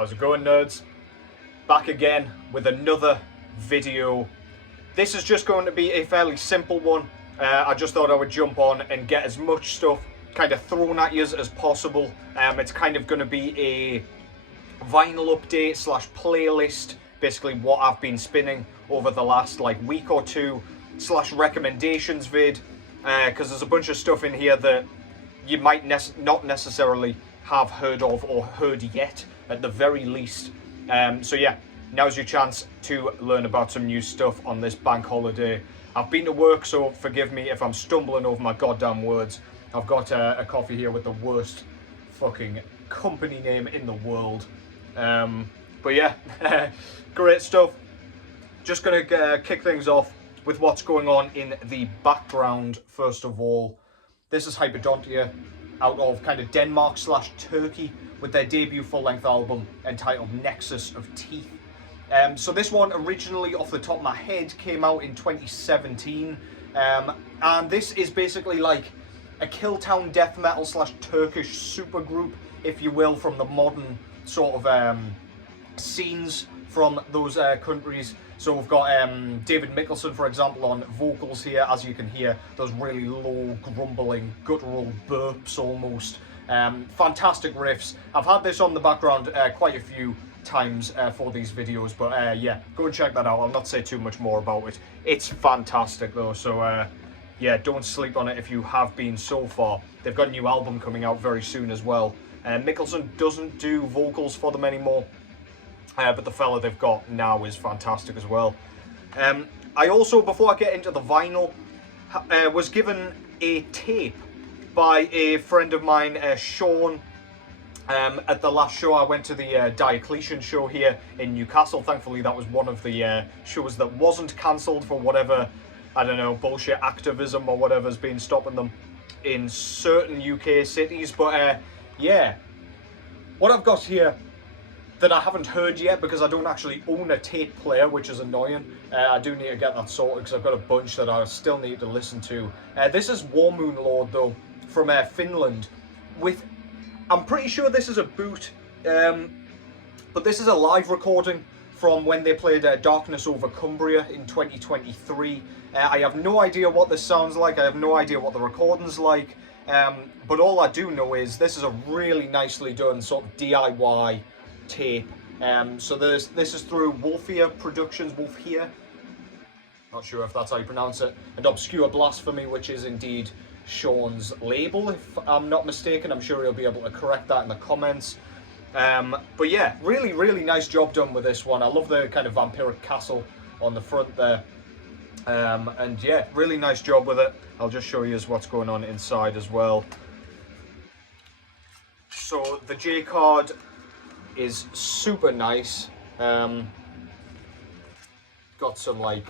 How's it going, nerds? Back again with another video. This is just going to be a fairly simple one. I just thought I would jump on and get as much stuff kind of thrown at you as possible. It's kind of going to be a vinyl update slash playlist, basically what I've been spinning over the last like week or two, slash recommendations vid, because there's a bunch of stuff in here that you might not necessarily have heard of or heard yet, at the very least. So yeah, now's your chance to learn about some new stuff on this bank holiday. I've been to work, so forgive me if I'm stumbling over my goddamn words. I've got a coffee here with the worst fucking company name in the world. But yeah, great stuff. Just gonna kick things off with what's going on in the background first of all. This is Hyperdontia out of kind of Denmark slash Turkey with their debut full-length album entitled Nexus of Teeth. So this one originally, off the top of my head, came out in 2017. And this is basically like a Killtown death metal slash Turkish supergroup, if you will, from the modern sort of scenes from those countries. So we've got David Mikkelsen, for example, on vocals here. As you can hear, those really low, grumbling, guttural burps almost. Fantastic riffs. I've had this on the background quite a few times for these videos, but yeah, go and check that out. I'll not say too much more about it. It's fantastic though, so yeah, don't sleep on it if you have been so far. They've got a new album coming out very soon as well. Mikkelsen doesn't do vocals for them anymore. But the fella they've got now is fantastic as well. I also, before I get into the vinyl, was given a tape by a friend of mine, Sean. At the last show, I went to the Diocletian show here in Newcastle. Thankfully, that was one of the shows that wasn't cancelled for whatever, I don't know, bullshit activism or whatever's been stopping them in certain UK cities. But yeah, what I've got here that I haven't heard yet, because I don't actually own a tape player, which is annoying. I do need to get that sorted because I've got a bunch that I still need to listen to. This is War Moon Lord though, from Finland, with, I'm pretty sure this is a boot, but this is a live recording from when they played Darkness Over Cumbria in 2023. I have no idea what this sounds like, I have no idea what the recording's like, but all I do know is this is a really nicely done sort of DIY tape. So this is through Wolfia Productions, Wolfia, not sure if that's how you pronounce it, and Obscure Blasphemy, which is indeed Sean's label, if I'm not mistaken. I'm sure he'll be able to correct that in the comments. But yeah, really nice job done with this one. I love the kind of vampiric castle on the front there. And yeah, really nice job with it. I'll just show you what's going on inside as well. So the J card is super nice. Got some like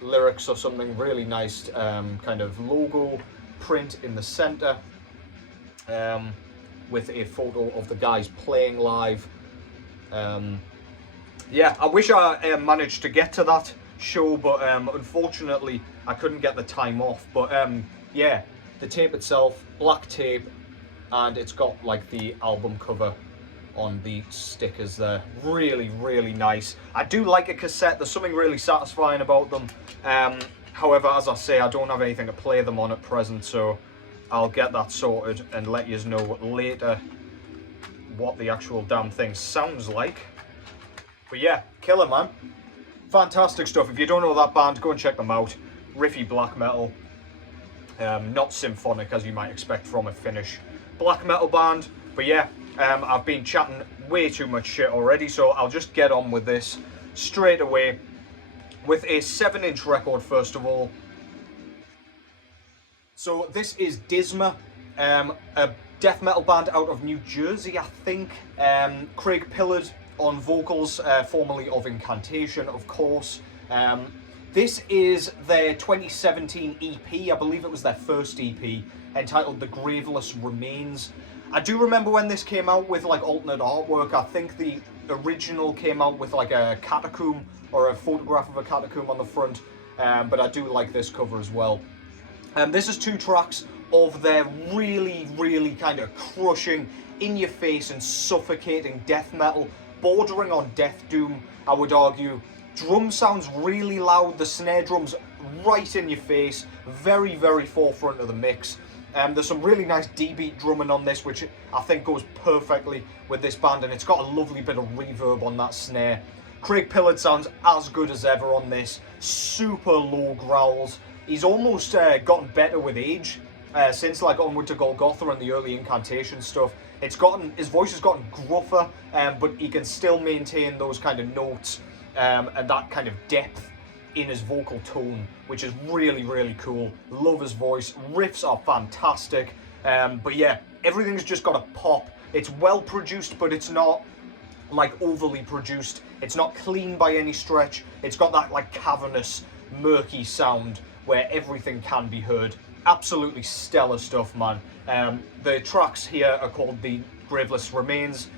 lyrics or something, really nice kind of logo print in the center, with a photo of the guys playing live. Yeah, I wish I managed to get to that show, but unfortunately I couldn't get the time off. But yeah, the tape itself, black tape, and it's got like the album cover on the stickers there. Really nice. I do like a cassette. There's something really satisfying about them. However, as I say, I don't have anything to play them on at present, so I'll get that sorted and let you know later what the actual damn thing sounds like. But yeah, killer, man. Fantastic stuff. If you don't know that band, go and check them out. Riffy black metal. Not symphonic as you might expect from a Finnish black metal band. But yeah, I've been chatting way too much shit already, so I'll just get on with this straight away with a 7-inch record first of all. So this is Disma, a death metal band out of New Jersey, I think. Craig Pillard on vocals, formerly of Incantation, of course. This is their 2017 EP, I believe it was their first EP, entitled The Graveless Remains. I do remember when this came out with like alternate artwork. I think the original came out with like a catacomb or a photograph of a catacomb on the front, but I do like this cover as well. This is 2 tracks of their really kind of crushing, in your face and suffocating death metal bordering on death doom, I would argue. Drum sounds really loud, the snare drum's right in your face, very, very forefront of the mix. There's some really nice D-beat drumming on this, which I think goes perfectly with this band, and it's got a lovely bit of reverb on that snare. Craig Pillard sounds as good as ever on this, super low growls. He's almost gotten better with age, since like Onward to Golgotha and the early Incantation stuff. His voice has gotten gruffer, but he can still maintain those kind of notes and that kind of depth in his vocal tone, which is really, really cool. Love his voice. Riffs are fantastic. But yeah, everything's just got a pop. It's well produced, but it's not like overly produced. It's not clean by any stretch. It's got that like cavernous, murky sound where everything can be heard. Absolutely stellar stuff, man. The tracks here are called The Graveless Remains,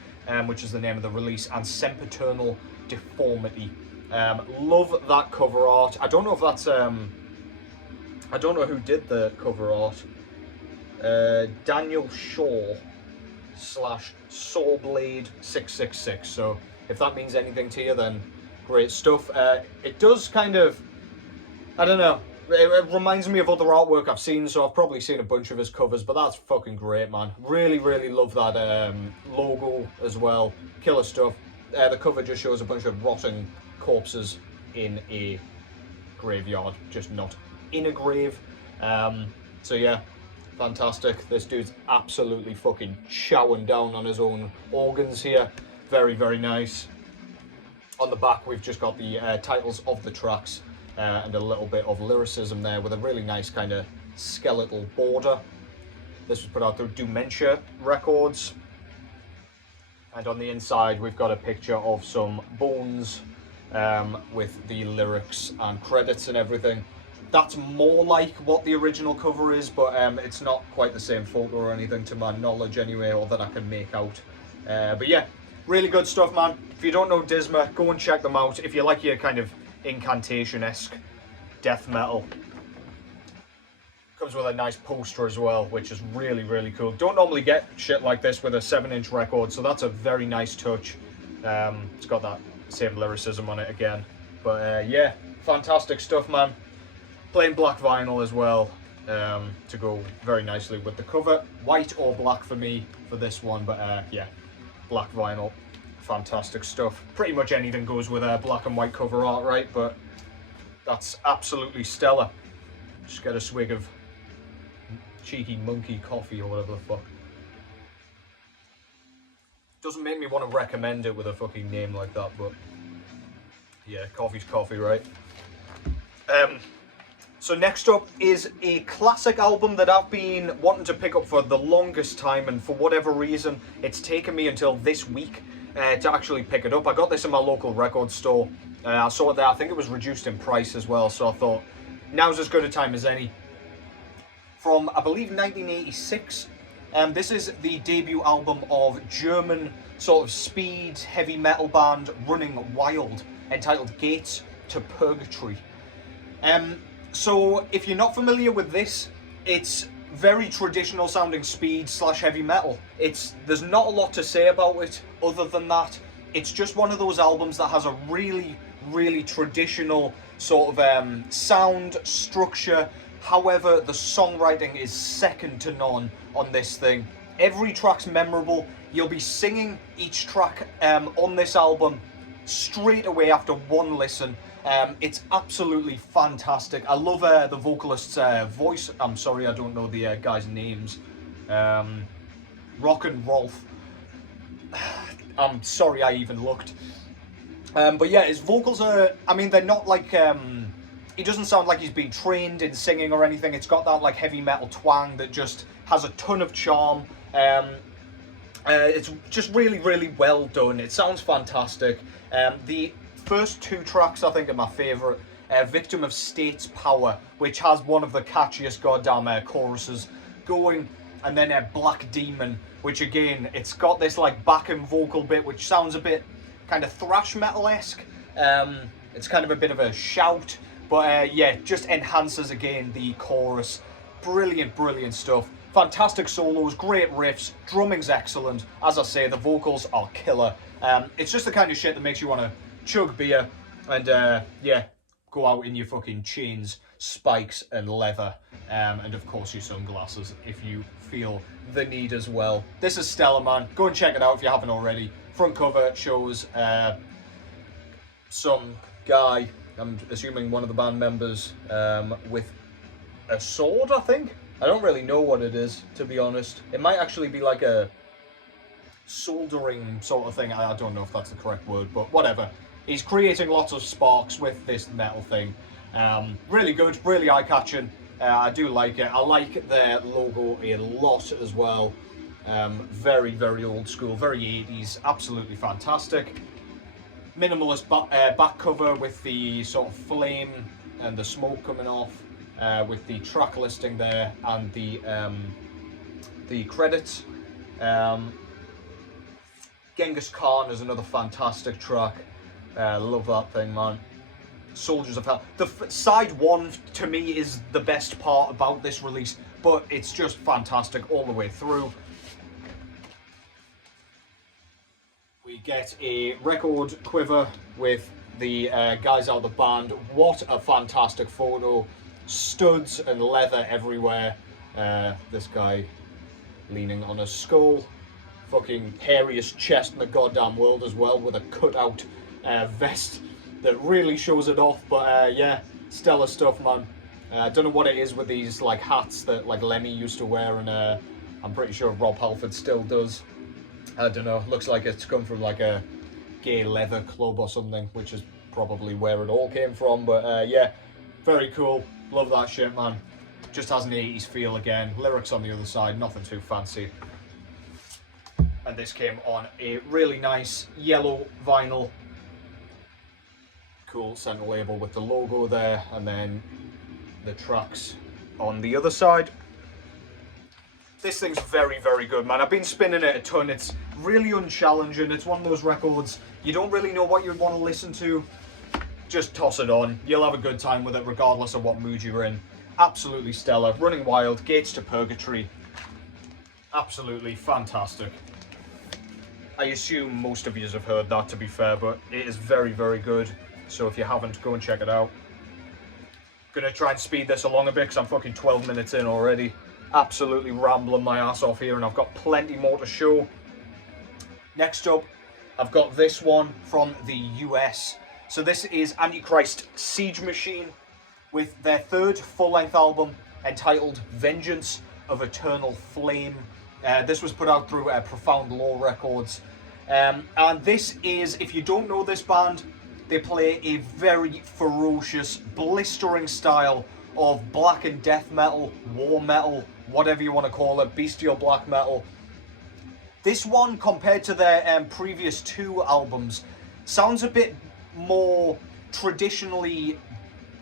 which is the name of the release, and Sempiternal Deformity. Love that cover art. I don't know if that's I don't know who did the cover art. Daniel Shaw / Sawblade 666. So if that means anything to you, then great stuff. It does kind of, I don't know, it reminds me of other artwork I've seen, so I've probably seen a bunch of his covers, but that's fucking great, man. Really, really love that logo as well. Killer stuff. The cover just shows a bunch of rotting corpses in a graveyard, just not in a grave. So yeah, fantastic. This dude's absolutely fucking chowing down on his own organs here. Very, very nice. On the back, we've just got the titles of the tracks and a little bit of lyricism there with a really nice kind of skeletal border. This was put out through Dementia Records. And on the inside, we've got a picture of some bones with the lyrics and credits and everything. That's more like what the original cover is, but it's not quite the same photo or anything to my knowledge anyway, or that I can make out. But yeah, really good stuff, man. If you don't know Disma, go and check them out. If you like your kind of Incantation-esque death metal. Comes with a nice poster as well, which is really, really cool. Don't normally get shit like this with a 7-inch record, so that's a very nice touch. It's got that same lyricism on it again. But yeah, fantastic stuff, man. Plain black vinyl as well, to go very nicely with the cover. White or black for me for this one, but yeah, black vinyl. Fantastic stuff. Pretty much anything goes with a black and white cover art, right? But that's absolutely stellar. Just get a swig of cheeky monkey coffee or whatever the fuck. Doesn't make me want to recommend it with a fucking name like that, but yeah, coffee's coffee, right? So next up is a classic album that I've been wanting to pick up for the longest time, and for whatever reason, it's taken me until this week to actually pick it up. I got this in my local record store. I saw it there. I think it was reduced in price as well, so I thought now's as good a time as any. From, I believe, 1986. This is the debut album of German sort of speed heavy metal band Running Wild, entitled Gates to Purgatory. So if you're not familiar with this, it's very traditional sounding speed / heavy metal. There's not a lot to say about it other than that. It's just one of those albums that has a really, really traditional sort of sound structure. However, the songwriting is second to none on this thing. Every track's memorable. You'll be singing each track on this album straight away after one listen. It's absolutely fantastic. I love the vocalist's voice. I'm sorry, I don't know the guys' names. Rock and Rolf. I'm sorry I even looked. But yeah, his vocals are, I mean, they're not like, he doesn't sound like he's been trained in singing or anything. It's got that like heavy metal twang that just has a ton of charm. It's just really, really well done. It sounds fantastic. The first two tracks I think are my favourite. Victim of State's Power, which has one of the catchiest goddamn choruses going, and then Black Demon, which again, it's got this like backing vocal bit which sounds a bit kind of thrash metal-esque. It's kind of a bit of a shout, but yeah, just enhances again the chorus. Brilliant, brilliant stuff. Fantastic solos, great riffs, drumming's excellent. As I say, the vocals are killer. It's just the kind of shit that makes you want to chug beer and, yeah, go out in your fucking chains, spikes, and leather. And of course your sunglasses if you feel the need as well. This is stellar, man. Go and check it out if you haven't already. Front cover shows some guy, I'm assuming one of the band members, with a sword, I think. I don't really know what it is, to be honest. It might actually be like a soldering sort of thing. I don't know if that's the correct word, but whatever. He's creating lots of sparks with this metal thing. Really good, really eye-catching. I do like it. I like their logo a lot as well. Very, very old school, very 80s, absolutely fantastic. Minimalist back cover with the sort of flame and the smoke coming off, with the track listing there and the credits. Genghis Khan is another fantastic track. Love that thing, man. Soldiers of Hell. The side one to me is the best part about this release, but it's just fantastic all the way through. We get a record quiver with the guys out of the band. What a fantastic photo. Studs and leather everywhere. This guy leaning on a skull. Fucking hairiest chest in the goddamn world as well, with a cutout vest that really shows it off. But yeah, stellar stuff, man. I don't know what it is with these like hats that like Lemmy used to wear, and I'm pretty sure Rob Halford still does. I don't know, looks like it's come from like a gay leather club or something, which is probably where it all came from. But yeah, very cool. Love that shit, man. Just has an 80s feel again. Lyrics on the other side, nothing too fancy. And this came on a really nice yellow vinyl. Cool center label with the logo there, and then the tracks on the other side. This thing's very, very good, man. I've been spinning it a ton. It's really unchallenging. It's one of those records you don't really know what you'd want to listen to. Just toss it on. You'll have a good time with it regardless of what mood you're in. Absolutely stellar. Running Wild, Gates to Purgatory. Absolutely fantastic. I assume most of you have heard that, to be fair, but it is very, very good. So if you haven't, go and check it out. Gonna try and speed this along a bit because I'm fucking 12 minutes in already. Absolutely rambling my ass off here, and I've got plenty more to show. Next up, I've got this one from the US. So this is Antichrist Siege Machine with their third full-length album entitled Vengeance of Eternal Flame. This was put out through Profound Law Records. And this is, if you don't know this band, they play a very ferocious, blistering style of black and death metal, war metal, whatever you want to call it, bestial black metal. This one, compared to their previous two albums, sounds a bit more traditionally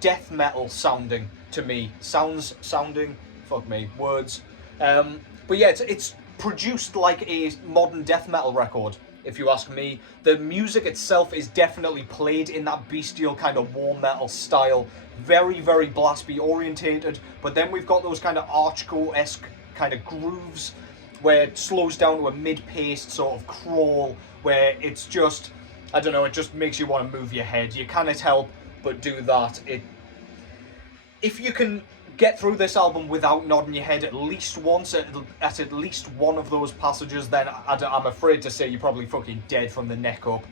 death metal sounding to me. Fuck me, words. But yeah, it's produced like a modern death metal record, if you ask me. The music itself is definitely played in that bestial kind of war metal style. Very, very blast beat orientated, but then we've got those kind of archgo-esque kind of grooves where it slows down to a mid-paced sort of crawl, where it's just, I don't know, it just makes you want to move your head. You cannot help but do that. If you can get through this album without nodding your head at least once, at least one of those passages, then I'm afraid to say you're probably fucking dead from the neck up.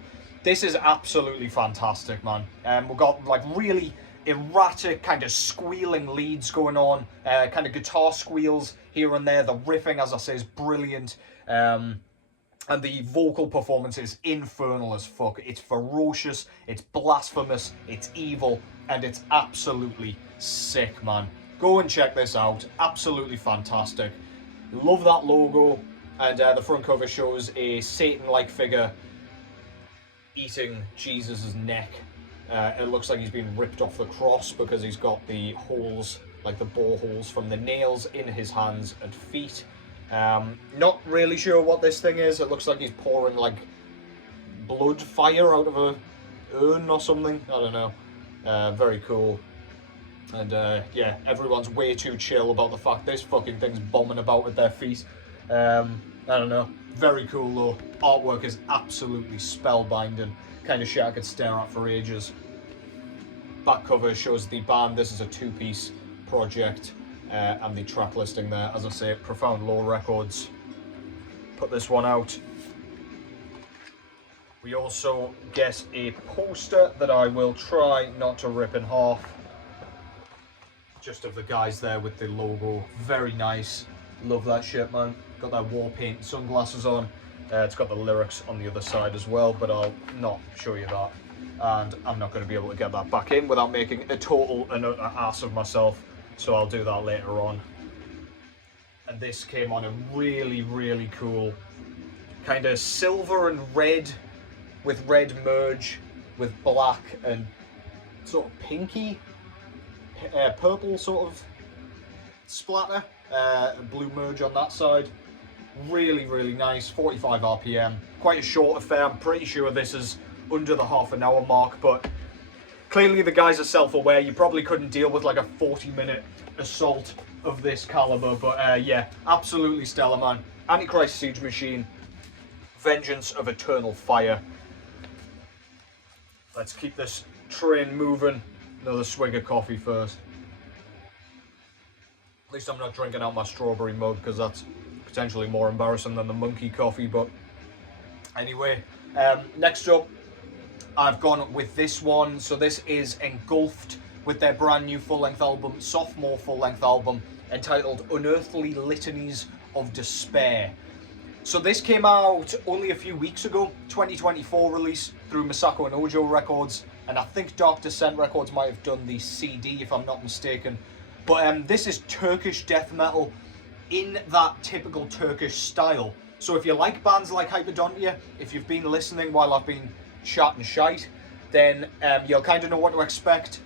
This is absolutely fantastic, man. We've got like really erratic kind of squealing leads going on, kind of guitar squeals here and there. The riffing, as I say, is brilliant. And the vocal performance is infernal as fuck. It's ferocious, it's blasphemous, it's evil, and it's absolutely sick, man. Go and check this out. Absolutely fantastic. Love that logo. And the front cover shows a Satan-like figure eating Jesus' neck. It looks like he's been ripped off the cross because he's got the holes, like the bore holes from the nails in his hands and feet. Not really sure what this thing is. It looks like he's pouring like blood fire out of a urn or something. I don't know. Very cool. And yeah, everyone's way too chill about the fact this fucking thing's bombing about at their feet. I don't know. Very cool though. Artwork is absolutely spellbinding. Kind of shit I could stare at for ages. Back cover shows the band. This is a two-piece project, and the track listing there. As I say, Profound Law Records put this one out. We also get a poster that I will try not to rip in half. Just of the guys there with the logo. Very nice. Love that shit, man. Got that war paint sunglasses on. It's got the lyrics on the other side as well, but I'll not show you that. And I'm not going to be able to get that back in without making a total and utter ass of myself. So I'll do that later on. And this came on a really, really cool kind of silver and red, with red merge with black and sort of pinky, purple sort of splatter, blue merge on that side. Really, really nice. 45 RPM. Quite a short affair. I'm pretty sure this is under the half-an-hour mark, but clearly the guys are self-aware. You probably couldn't deal with like a 40-minute assault of this caliber, but yeah, absolutely stellar, man. Antichrist Siege Machine, Vengeance of Eternal Fire. Let's keep this train moving. Another swig of coffee first. At least I'm not drinking out my strawberry mug, because that's potentially more embarrassing than the monkey coffee, but anyway. Next up, I've gone with this one. So this is Engulfed with their brand new full-length album, sophomore full-length album, entitled Unearthly Litanies of Despair. So this came out only a few weeks ago, 2024 release through Masako and Ojo Records, and I think Dark Descent Records might have done the CD if I'm not mistaken. But this is Turkish death metal in that typical Turkish style. So if you like bands like Hypodontia, if you've been listening while I've been chatting shite, then you'll kind of know what to expect.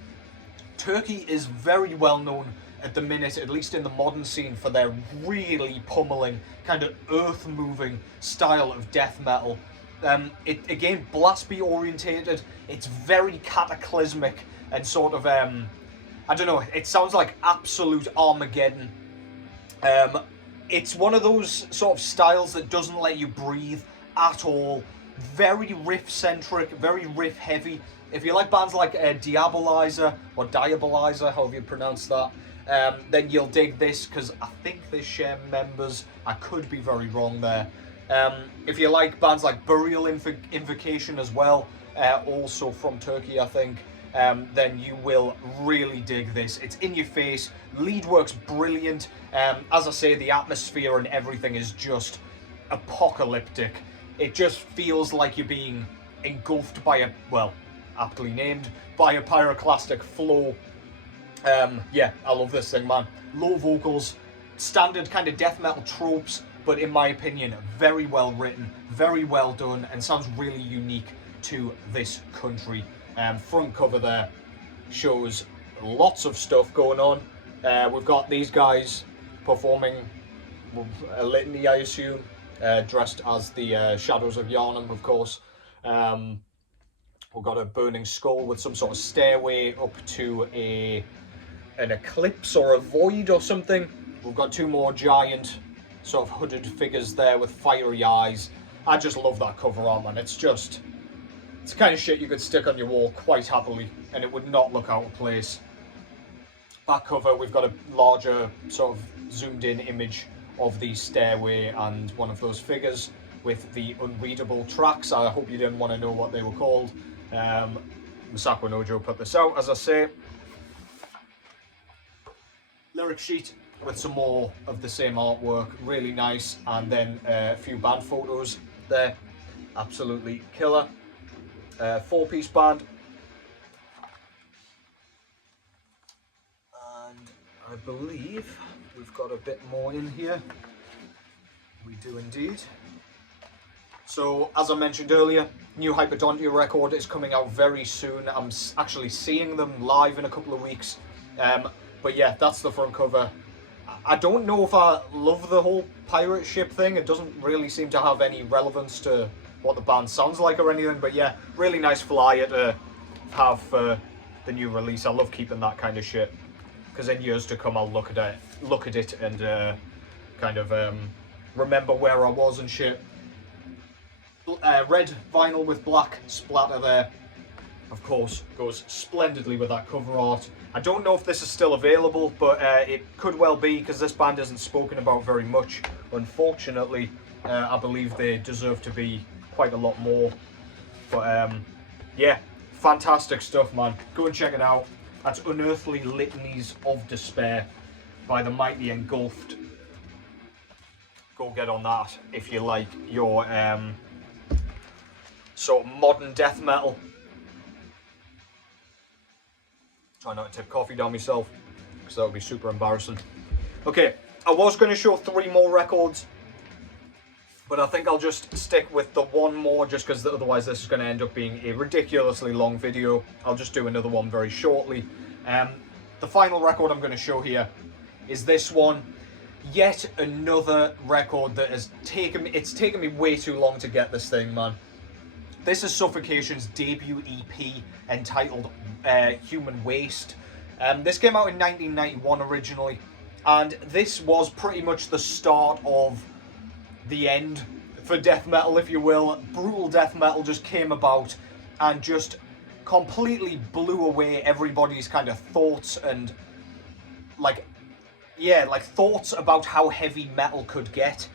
Turkey is very well known at the minute, at least in the modern scene, for their really pummeling, kind of earth-moving style of death metal. Again, blast beat orientated. It's very cataclysmic and sort of, I don't know, it sounds like absolute Armageddon. It's one of those sort of styles that doesn't let you breathe at all. Very riff-centric, very riff-heavy. If you like bands like Diabolizer, or Diabolizer, however you pronounce that, then you'll dig this, because I think they share members. I could be very wrong there. If you like bands like Burial Invocation as well, also from Turkey, I think, then you will really dig this. It's in your face. Lead work's brilliant. As I say, the atmosphere and everything is just apocalyptic. It just feels like you're being engulfed by a, well, aptly named, by a pyroclastic flow. Yeah, I love this thing, man. Low vocals, standard kind of death metal tropes, but in my opinion, very well written, very well done, and sounds really unique to this country. Front cover there shows lots of stuff going on. We've got these guys performing a litany, I assume, dressed as the Shadows of Yharnam, of course. We've got a burning skull with some sort of stairway up to an eclipse or a void or something. We've got two more giant sort of hooded figures there with fiery eyes. I just love that cover art, man. It's the kind of shit you could stick on your wall quite happily and it would not look out of place. Back cover, we've got a larger sort of zoomed in image of the stairway and one of those figures with the unreadable tracks. I hope you didn't want to know what they were called. Masako and Ojo put this out, as I say. Lyric sheet with some more of the same artwork, really nice, and then a few band photos there, absolutely killer. Four-piece band, and I believe we've got a bit more in here. We do indeed. So, as I mentioned earlier, new Hyperdontia record is coming out very soon. I'm actually seeing them live in a couple of weeks. But yeah, that's the front cover. I don't know if I love the whole pirate ship thing. It doesn't really seem to have any relevance to what the band sounds like or anything. But yeah, really nice flyer to have for the new release. I love keeping that kind of shit, because in years to come I'll look at it and kind of remember where I was and shit. red vinyl with black splatter there. Of course, goes splendidly with that cover art. I don't know if this is still available, but it could well be, because this band isn't spoken about very much. Unfortunately, I believe they deserve to be quite a lot more. But yeah, fantastic stuff, man. Go and check it out. That's Unearthly Litanies of Despair by the mighty Engulfed. Go get on that if you like your sort of modern death metal. Try not to tip coffee down myself, because that would be super embarrassing. Okay, I was going to show 3 more records, but I think I'll just stick with the one more, just because otherwise this is going to end up being a ridiculously long video. I'll just do another one very shortly. The final record I'm going to show here is this one. Yet another record that has taken me way too long to get this thing, man. This is Suffocation's debut EP entitled Human Waste. This came out in 1991 originally, and this was pretty much the start of the end for death metal, if you will. Brutal death metal just came about and just completely blew away everybody's kind of thoughts and thoughts about how heavy metal could get.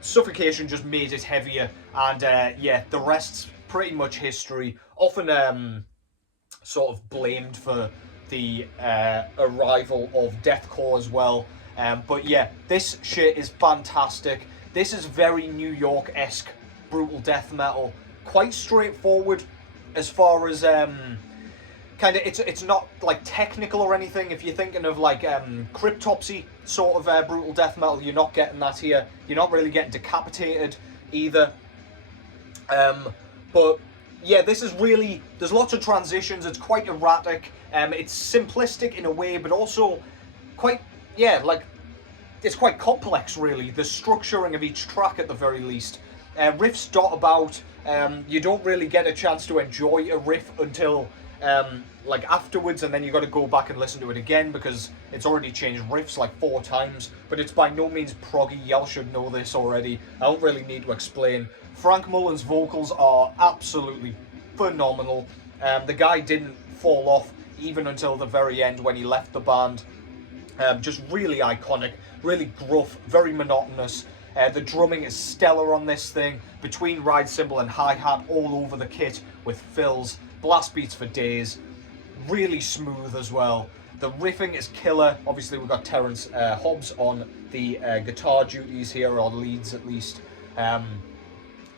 Suffocation just made it heavier, and yeah, the rest's pretty much history. Often sort of blamed for the arrival of deathcore as well. But yeah, this shit is fantastic. This is very New York-esque brutal death metal. Quite straightforward as far as it's not like technical or anything. If you're thinking of like Cryptopsy sort of brutal death metal, you're not getting that here. You're not really getting decapitated either. But yeah, this is really, there's lots of transitions. It's quite erratic. It's simplistic in a way, but also quite, yeah, like it's quite complex really. The structuring of each track at the very least. Riffs dot about. You don't really get a chance to enjoy a riff until like afterwards, and then you got to go back and listen to it again because it's already changed riffs like 4 times. But it's by no means proggy. Y'all should know this already. I don't really need to explain. Frank Mullen's vocals are absolutely phenomenal. The guy didn't fall off even until the very end when he left the band. Just really iconic, really gruff, very monotonous. The drumming is stellar on this thing, between ride cymbal and hi-hat all over the kit with fills, blast beats for days, really smooth as well. The riffing is killer. Obviously we've got Terence Hobbs on the guitar duties here, or leads at least.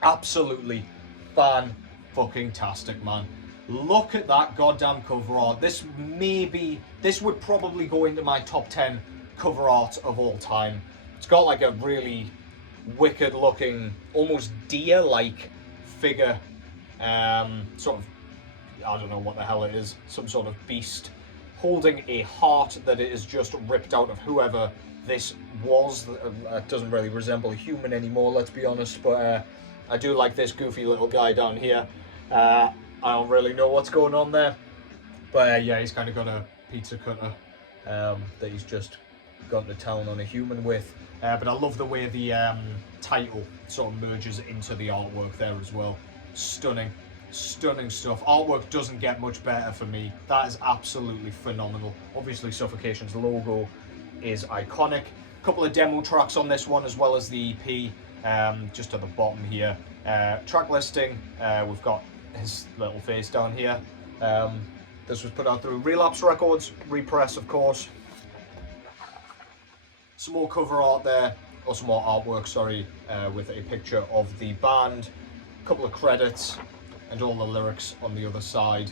Absolutely fan-fucking-tastic, man. Look at that goddamn cover art. This would probably go into my top 10 cover art of all time. It's got like a really wicked looking, almost deer-like figure, sort of, I don't know what the hell it is, some sort of beast, holding a heart that it is just ripped out of whoever this was. It doesn't really resemble a human anymore, let's be honest, but I do like this goofy little guy down here. I don't really know what's going on there, but yeah, he's kind of got a pizza cutter that he's just gone to town on a human with. But I love the way the title sort of merges into the artwork there as well. Stunning, stunning stuff. Artwork doesn't get much better for me. That is absolutely phenomenal. Obviously Suffocation's logo is iconic. A couple of demo tracks on this one as well as the EP, just at the bottom here. Track listing, we've got his little face down here. This was put out through Relapse Records, repress of course. Some more cover art there, or some more artwork, sorry, with a picture of the band, a couple of credits, and all the lyrics on the other side.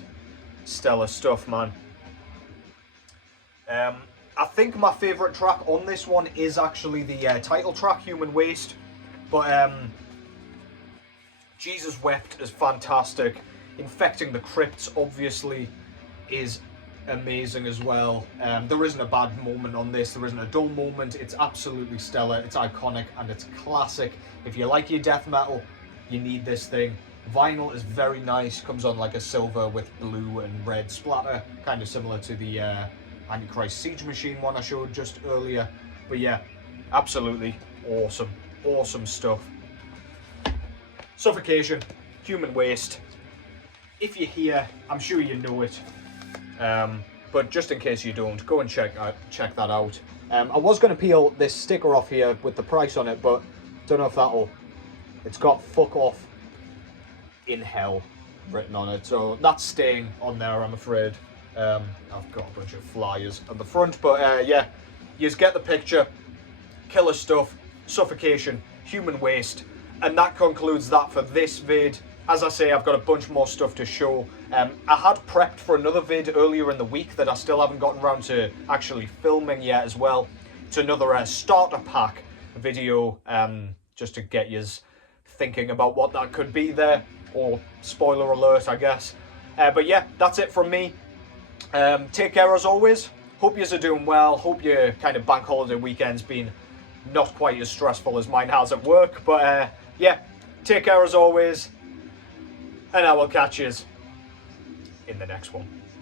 Stellar stuff, man. I think my favourite track on this one is actually the title track, Human Waste, but Jesus Wept is fantastic. Infecting the Crypts, obviously, is amazing as well. There isn't a bad moment on this, there isn't a dull moment. It's absolutely stellar, it's iconic, and it's classic. If you like your death metal, you need this thing. Vinyl is very nice, comes on like a silver with blue and red splatter, kind of similar to the Antichrist Siege Machine one I showed just earlier. But yeah, absolutely awesome, awesome stuff. Suffocation, human waste. If you're here, I'm sure you know it. But just in case you don't, go and check that out. I was going to peel this sticker off here with the price on it, but don't know if that'll... It's got "fuck off in hell" written on it, so that's staying on there, I'm afraid. I've got a bunch of flyers on the front, but yeah, you just get the picture. Killer stuff, suffocation, human waste, and that concludes that for this vid. As I say, I've got a bunch more stuff to show. I had prepped for another vid earlier in the week that I still haven't gotten around to actually filming yet as well. It's another starter pack video, just to get you thinking about what that could be there, or spoiler alert, I guess. But yeah, that's it from me. Take care as always. Hope yous are doing well. Hope your kind of bank holiday weekend's been not quite as stressful as mine has at work. But yeah, take care as always. And I will catch yous in the next one.